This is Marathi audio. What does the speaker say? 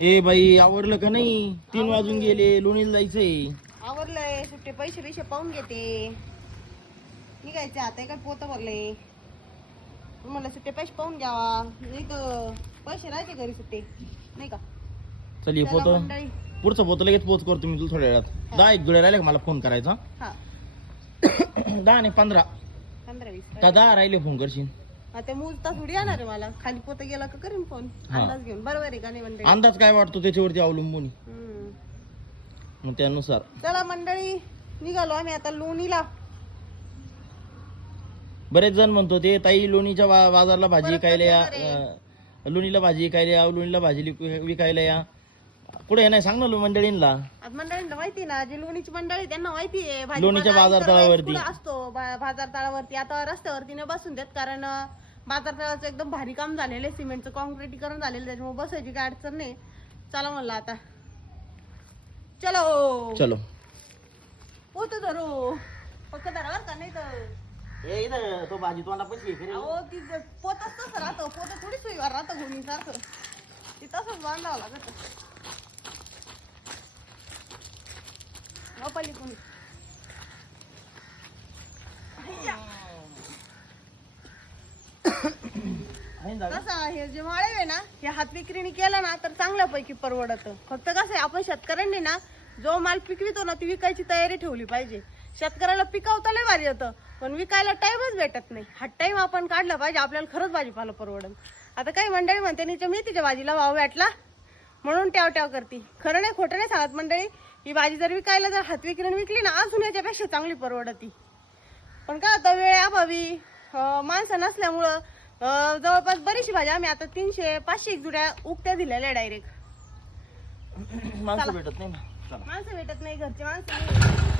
ए बाई आवरलं का नाही? 3 वाजून गेले, लोणीला जायचंय. आवरलंय, सुट्टे पैसे पाहून घेते. निघायचे आता काय पोत भरले. मला सुट्टे पैसे पाहून घ्यावा, नाही तर पैसे राहायचे घरी सुट्टे नाही का. चल ये पोत, पुढचं पोत लगेच पोच करतो मी तुला थोड्या वेळात. 10 एक जुड्या राहिले का मला फोन करायचा. हा 10 आणि 15 15-20 का 10 राहिले फोन करशील. आता मोजता थोडी येणार आहे मला. खाली पोत गेला का करीन फोन अंदाज घेऊन. बरोबर आहे का नाही मंडळी? अंदाज काय वाटतो त्याच्यावरती अवलंबून मग त्यानुसार. चला मंडळी निघालो आम्ही आता लोणीला. बरेच जण म्हणतो ते ताई लोणीच्या बाजारला भाजी विकायला या, लोणीला भाजी विकायला या, लोणीला भाजी विकायला या. कुठे नाही सांग ना मंडळींना. आज मंडळींना माहिती ना, जे लोणीची मंडळी त्यांना माहिती आहे लोणीच्या बाजार तळावरती असतो. बाजार तळावरती आता रस्त्यावरती न बसून देत, कारण बाजार तळाचं एकदम भारी काम झालेलं आहे. सिमेंटचं कॉन्क्रिटीकरण झालेलं, त्याच्यामुळे बसायची काय अडचण नाही. चला म्हणलं आता चलो चलो. पोत धरो फक्त धरावर का नाही तर तो भाजी तोंडा पैसे अहो ती पोतच तसं राहतं. पोत थोडी सुईवर राहतं घोणी सारखं. ती तसंच बांधावं लागत. पलीकडून कसं हे जे माळे आहे ना, हे हात विक्रीने केलं ना तर चांगल्यापैकी परवडत. फक्त कसं आहे, आपण शेतकऱ्यांनी ना जो माल पिकवितो ना ती विकायची तयारी ठेवली पाहिजे. शेतकऱ्याला पिकवता लय भारी होतं, पण विकायला टाइमच भेटत नाही. हा टाइम आपण काढला पाहिजे, आपल्याला खरंच भाजीपाला परवडत. आता काही मंडळी म्हणते निच्या मेथीच्या भाजीला भाव भेटला म्हणून ट्याव करते. खरं नाही खोटं नाही सांगत मंडळी. ही भाजी जर विकायला जर हात विक्रीने विकली ना, अजून याच्यापेक्षा चांगली परवडती. पण काय आता वेळ अभावी माणसं नसल्यामुळं जवळपास बरीचशी भाजी आम्ही आता 300-500 जुड्या उकट्या दिलेल्या डायरेक्ट. माणसं भेटत नाही ना. माणसं भेटत नाही, घरचे माणसं